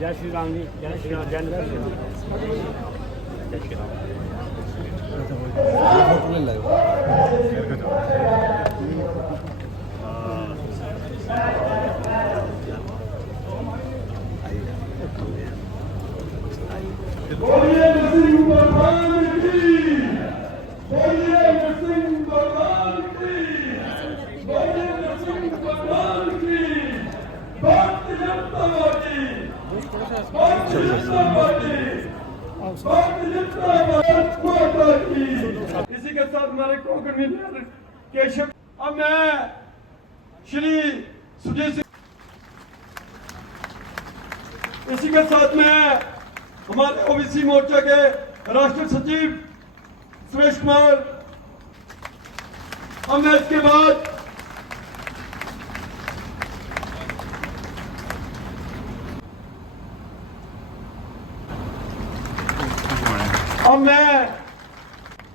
जय श्री राम जी, जय श्री राम, जय श्री राम, जय श्री राम। बोलिए नरसिंह भगवान की, बोलिए नरसिंह भगवान की, बोलिए नरसिंह भगवान की। Bharatiya Janata party, Bharatiya Janata party, Bharatiya Janata party. इसी के साथ हमारे को कन्वीनर केशव, अब मैं श्री सुजय सिंह, इसी के साथ में हमारे ओबीसी मोर्चा के राष्ट्रीय सचिव सुरेश कुमार, अब मैं इसके बाद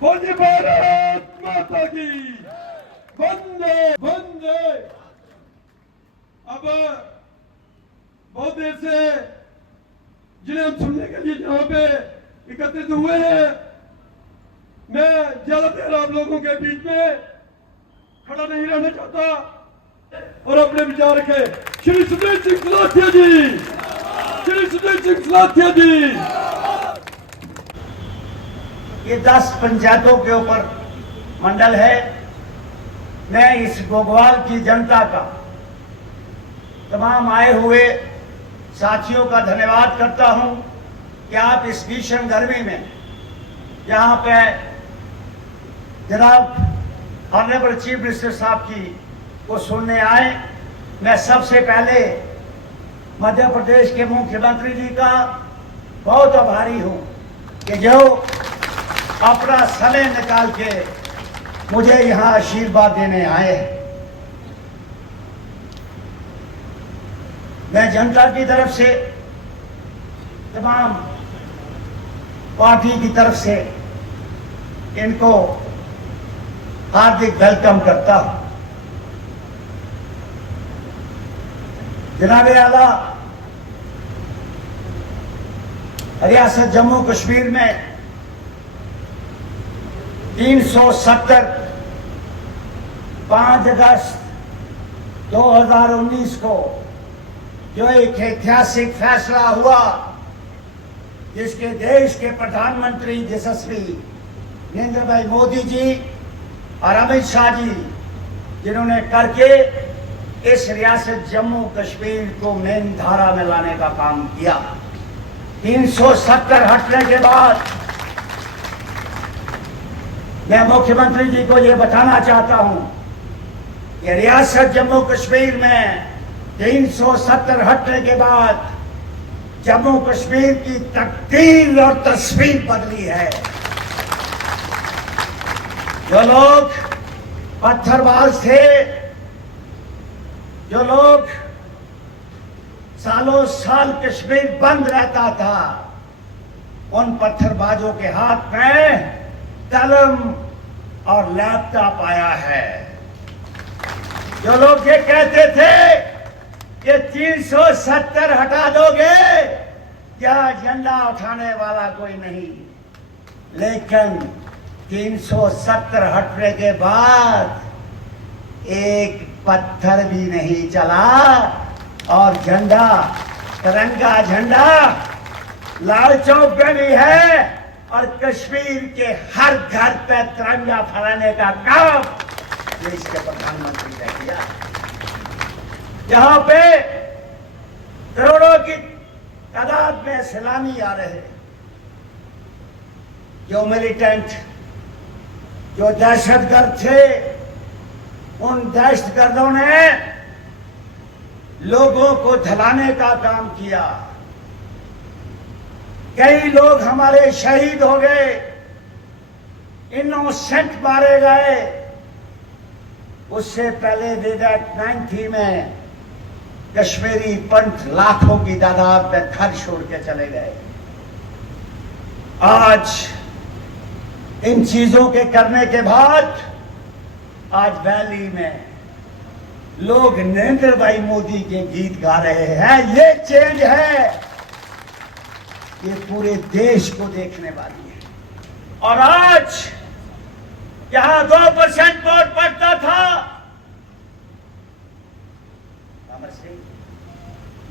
वंदे भारत माता की, वंदे वंदे। अब बहुत देर से जिन्हें हम सुनने के लिए यहाँ पे एकत्रित हुए हैं, मैं ज्यादा देर आप लोगों के बीच में खड़ा नहीं रहना चाहता और अपने विचार रखे। श्री सुदेश सिंह सलाथिया जी, श्री सुदेश सिंह सलाथिया जी। ये 10 पंचायतों के ऊपर मंडल है। मैं इस गोगवाल की जनता का, तमाम आए हुए साथियों का धन्यवाद करता हूं कि आप इस भीषण गर्मी में यहाँ पे जनाब ऑनरेबल चीफ मिनिस्टर साहब की को सुनने आए। मैं सबसे पहले मध्य प्रदेश के मुख्यमंत्री जी का बहुत आभारी हूं कि जो अपना समय निकाल के मुझे यहाँ आशीर्वाद देने आए हैं। मैं जनता की तरफ से, तमाम पार्टी की तरफ से इनको हार्दिक वेलकम करता हूं। जनाब आला, रियासत जम्मू कश्मीर में 370 5 अगस्त 2019 को जो एक ऐतिहासिक फैसला हुआ, जिसके देश के प्रधानमंत्री यशस्वी नरेंद्र भाई मोदी जी और अमित शाह जी, जिन्होंने करके इस रियासत जम्मू कश्मीर को मेन धारा में लाने का काम किया। 370 हटने के बाद मैं मुख्यमंत्री जी को यह बताना चाहता हूं कि रियासत जम्मू कश्मीर में 370 हटने के बाद जम्मू कश्मीर की तकदीर और तस्वीर बदली है। जो लोग पत्थरबाज थे, जो लोग सालों साल कश्मीर बंद रहता था, उन पत्थरबाजों के हाथ में कलम और लैपटॉप आया है। जो लोग ये कहते थे कि 370 हटा दोगे, क्या झंडा उठाने वाला कोई नहीं, लेकिन 370 हटने के बाद एक पत्थर भी नहीं चला और झंडा, तिरंगा झंडा लाल चौक पे भी है और कश्मीर के हर घर पे तिरंगा फहराने का काम देश के प्रधानमंत्री ने किया। यहाँ पे करोड़ों की तादाद में सैलानी आ रहे, जो मिलिटेंट, जो दहशतगर्द थे, उन दहशतगर्दों ने लोगों को धलाने का काम किया। कई लोग हमारे शहीद हो गए, इनोसेंट मारे गए। उससे पहले 1990 में कश्मीरी पंथ लाखों की तादाद में घर छोड़ के चले गए। आज इन चीजों के करने के बाद आज वैली में लोग नरेंद्र भाई मोदी के गीत गा रहे हैं। ये चेंज है, ये पूरे देश को देखने वाली है। और आज यहां 2% वोट पड़ता था,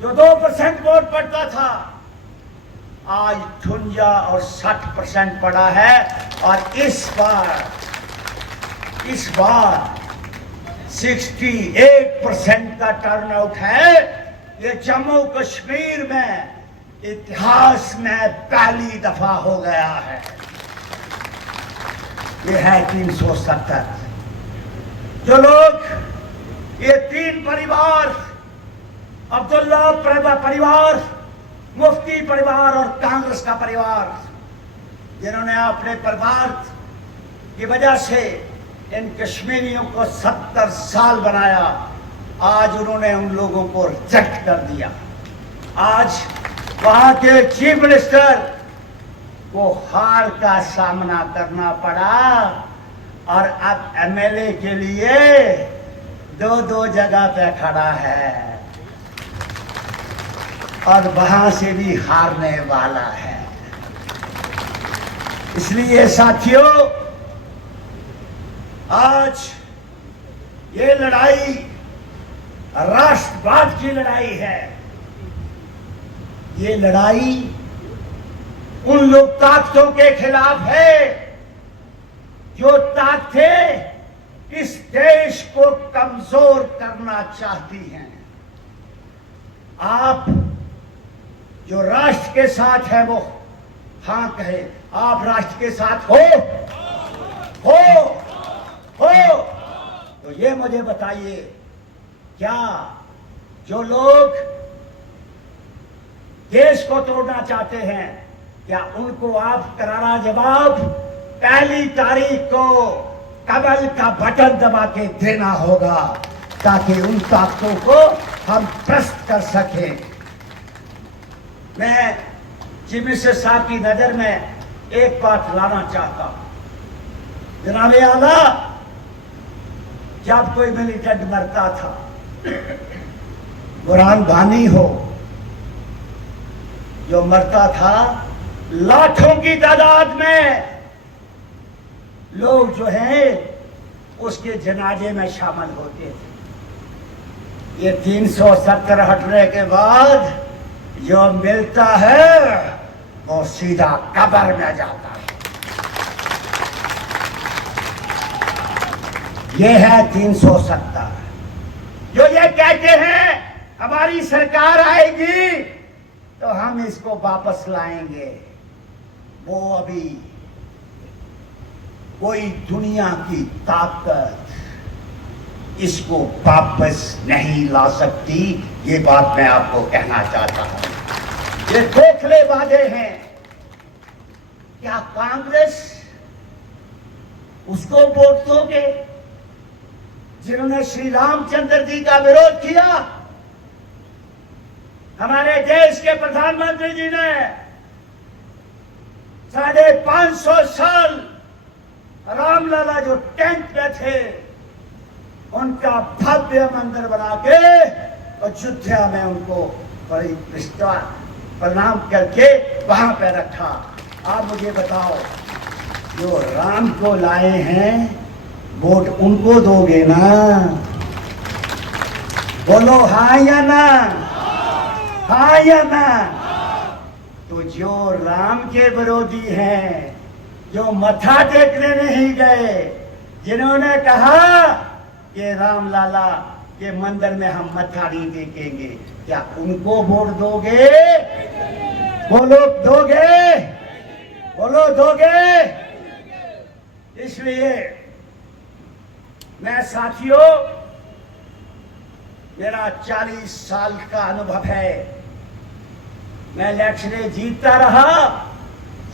जो 2% वोट पड़ता था, आज 58 और 60% पड़ा है। और इस बार 68% का टर्नआउट है। ये जम्मू कश्मीर में इतिहास में पहली दफा हो गया है। ये है 370। जो लोग, ये 3 परिवार, अब्दुल्ला परिवार, मुफ्ती परिवार और कांग्रेस का परिवार, जिन्होंने अपने परिवार की वजह से इन कश्मीरियों को 70 साल बनाया, आज उन्होंने उन लोगों को रिजेक्ट कर दिया। आज वहां के चीफ मिनिस्टर को हार का सामना करना पड़ा और अब एमएलए के लिए 2 जगह पे खड़ा है और वहां से भी हारने वाला है। इसलिए साथियों, आज ये लड़ाई राष्ट्रवाद की लड़ाई है। ये लड़ाई उन लोग ताकतों के खिलाफ है जो ताकतें इस देश को कमजोर करना चाहती हैं। आप जो राष्ट्र के साथ है वो हां कहे। आप राष्ट्र के साथ हो तो ये मुझे बताइए, क्या जो लोग देश को तोड़ना चाहते हैं, क्या उनको आप करारा जवाब 1 तारीख को कमल का बटन दबा के देना होगा, ताकि उन ताकतों को हम प्रस्त कर सकें। मैं चीफ मिनिस्टर साहब की नजर में एक बात लाना चाहता हूं। जनाबे आला, जब कोई मिलिटेंट मरता था, बुरहान वानी हो, जो मरता था, लाखों की तादाद में लोग जो है उसके जनाजे में शामिल होते थे। ये 370 हटने के बाद जो मिलता है वो सीधा कब्र में जाता है। ये है 370। जो ये कहते हैं हमारी सरकार आएगी तो हम इसको वापस लाएंगे, वो अभी कोई दुनिया की ताकत इसको वापस नहीं ला सकती। ये बात मैं आपको कहना चाहता हूं। ये खोखले वादे हैं। क्या कांग्रेस उसको वोट दोगे जिन्होंने श्री रामचंद्र जी का विरोध किया? हमारे देश के प्रधानमंत्री जी ने 550 साल रामलला जो टेंट में थे, उनका भव्य मंदिर बना के अयोध्या में उनको बड़ी प्रणाम करके वहां पे रखा। आप मुझे बताओ, जो राम को लाए हैं वोट उनको दोगे ना? बोलो हाँ या ना? हाँ या ना? तो जो राम के विरोधी हैं, जो मथा टेकने नहीं गए, जिन्होंने कहा कि रामलला के मंदिर में हम मत्था नहीं टेकेंगे, क्या उनको वोट दोगे? बोलो दोगे, बोलो दोगे। इसलिए मैं साथियों, मेरा 40 साल का अनुभव है। मैं इलेक्शनें जीतता रहा,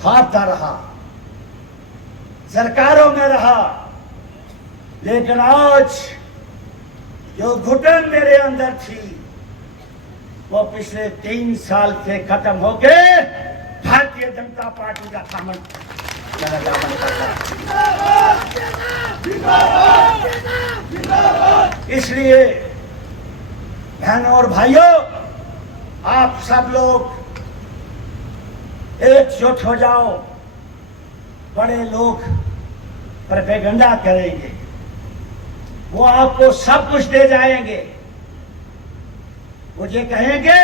हारता रहा, सरकारों में रहा, लेकिन आज जो घुटन मेरे अंदर थी वो पिछले 3 साल से खत्म होके भारतीय जनता पार्टी का सामन इसलिए बहनों और भाइयों, आप सब लोग एकजुट हो जाओ। बड़े लोग प्रोपेगेंडा करेंगे, वो आपको सब कुछ दे जाएंगे। मुझे कहेंगे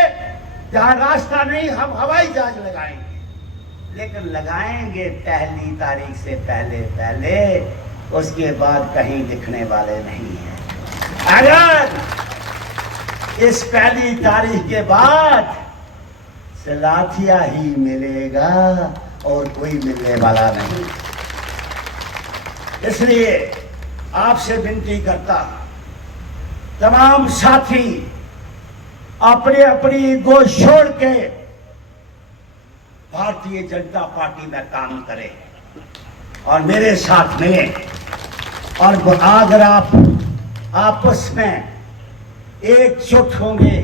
जहां रास्ता नहीं हम हवाई जहाज लगाएंगे, लेकिन लगाएंगे 1 तारीख से पहले, उसके बाद कहीं दिखने वाले नहीं है। अगर इस 1 तारीख के बाद सलाथिया ही मिलेगा और कोई मिलने वाला नहीं। इसलिए आपसे विनती करता, तमाम साथी अपनी अपनी ईगो छोड़ के भारतीय जनता पार्टी में काम करें और मेरे साथ मिलें। और अगर आप आपस में एकजुट होंगे,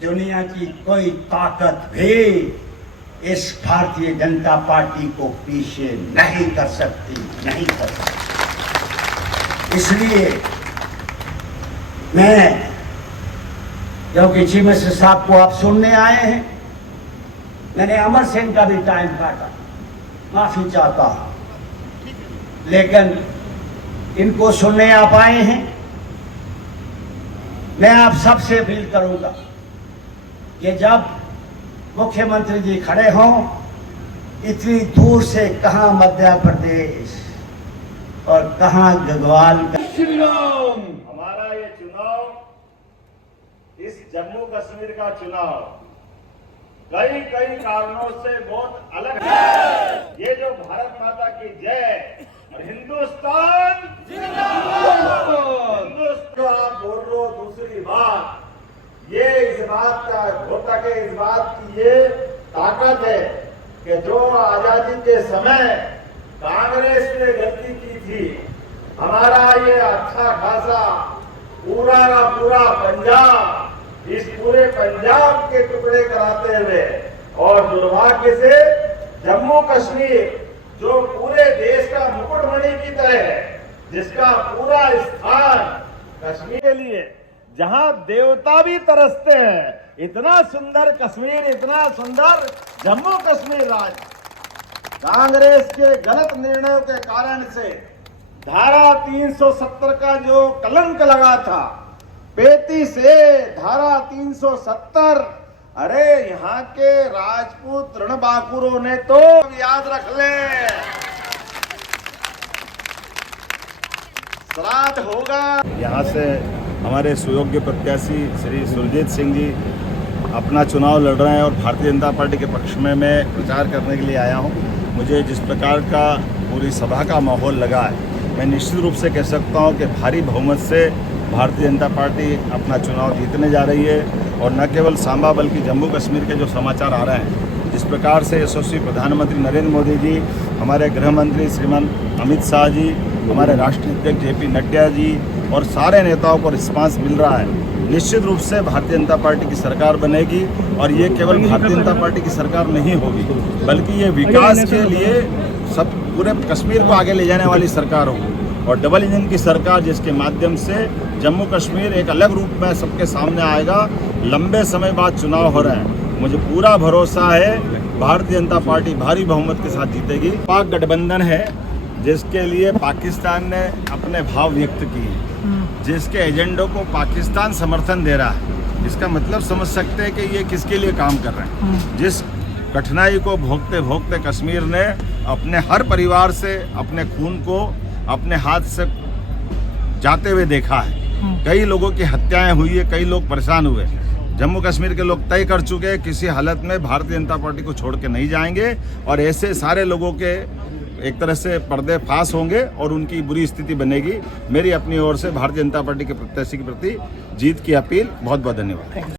दुनिया की कोई ताकत भी इस भारतीय जनता पार्टी को पीछे नहीं कर सकती, नहीं कर सकती। इसलिए मैं, क्योंकि चीफ मिनिस्टर साहब को आप सुनने आए हैं, मैंने अमर सिंह का भी टाइम काटा, माफी चाहता हूं, लेकिन इनको सुनने आप आए हैं। मैं आप सबसे अपील करूंगा कि जब मुख्यमंत्री जी खड़े हों, इतनी दूर से कहां मध्य प्रदेश और कहां गढ़वाल का। हमारा ये चुनाव, इस जम्मू कश्मीर का चुनाव कई कारणों से बहुत अलग है। ये जो भारत माता की जय और हिंदुस्तान जिंदाबाद, हिंदुस्तान आप बोल रहे हो। दूसरी बात, ये इस बात का घोतक है, इस बात की ये ताकत है कि जो आजादी के समय कांग्रेस ने गलती की थी, हमारा ये अच्छा खासा पूरा का पूरा पंजाब, इस पूरे पंजाब के टुकड़े कराते हुए, और दुर्भाग्य से जम्मू कश्मीर जो पूरे देश का मुकुटमणि की तरह है, जिसका पूरा स्थान कश्मीर के लिए, जहां देवता भी तरसते हैं, इतना सुंदर कश्मीर, इतना सुंदर जम्मू कश्मीर राज्य, कांग्रेस के गलत निर्णयों के कारण से धारा 370 का जो कलंक लगा था, 35 से धारा 370, अरे यहाँ के राजपूत रणबांकुरों ने तो याद रख ले, श्राद्ध होगा। यहाँ से हमारे सुयोग्य प्रत्याशी श्री सुरजीत सिंह जी अपना चुनाव लड़ रहे हैं और भारतीय जनता पार्टी के पक्ष में मैं प्रचार करने के लिए आया हूँ। मुझे जिस प्रकार का पूरी सभा का माहौल लगा है, मैं निश्चित रूप से कह सकता हूँ कि भारी बहुमत से भारतीय जनता पार्टी अपना चुनाव जीतने जा रही है। और न केवल सांबा बल्कि जम्मू कश्मीर के जो समाचार आ रहे हैं, जिस प्रकार से यशस्वी प्रधानमंत्री नरेंद्र मोदी जी, हमारे गृह मंत्री श्रीमान अमित शाह जी, हमारे राष्ट्रीय अध्यक्ष JP नड्डा जी और सारे नेताओं को रिस्पांस मिल रहा है, निश्चित रूप से भारतीय जनता पार्टी की सरकार बनेगी। और ये केवल भारतीय जनता पार्टी की सरकार नहीं होगी, बल्कि ये विकास के लिए सब पूरे कश्मीर को आगे ले जाने वाली सरकार होगी और डबल इंजन की सरकार, जिसके माध्यम से जम्मू कश्मीर एक अलग रूप में सबके सामने आएगा। लंबे समय बाद चुनाव हो रहे हैं, मुझे पूरा भरोसा है भारतीय जनता पार्टी भारी बहुमत के साथ जीतेगी। पाक गठबंधन है जिसके लिए पाकिस्तान ने अपने भाव व्यक्त किए, जिसके एजेंडों को पाकिस्तान समर्थन दे रहा है। इसका मतलब समझ सकते हैं कि ये किसके लिए काम कर रहे हैं। जिस कठिनाई को भोगते भोगते कश्मीर ने अपने हर परिवार से अपने खून को अपने हाथ से जाते हुए देखा है। कई लोगों की हत्याएं हुई है, कई लोग परेशान हुए। जम्मू कश्मीर के लोग तय कर चुके हैं, किसी हालत में भारतीय जनता पार्टी को छोड़ के नहीं जाएंगे और ऐसे सारे लोगों के एक तरह से पर्दे फांस होंगे और उनकी बुरी स्थिति बनेगी। मेरी अपनी ओर से भारतीय जनता पार्टी के प्रत्याशी के प्रति जीत की अपील। बहुत बहुत धन्यवाद।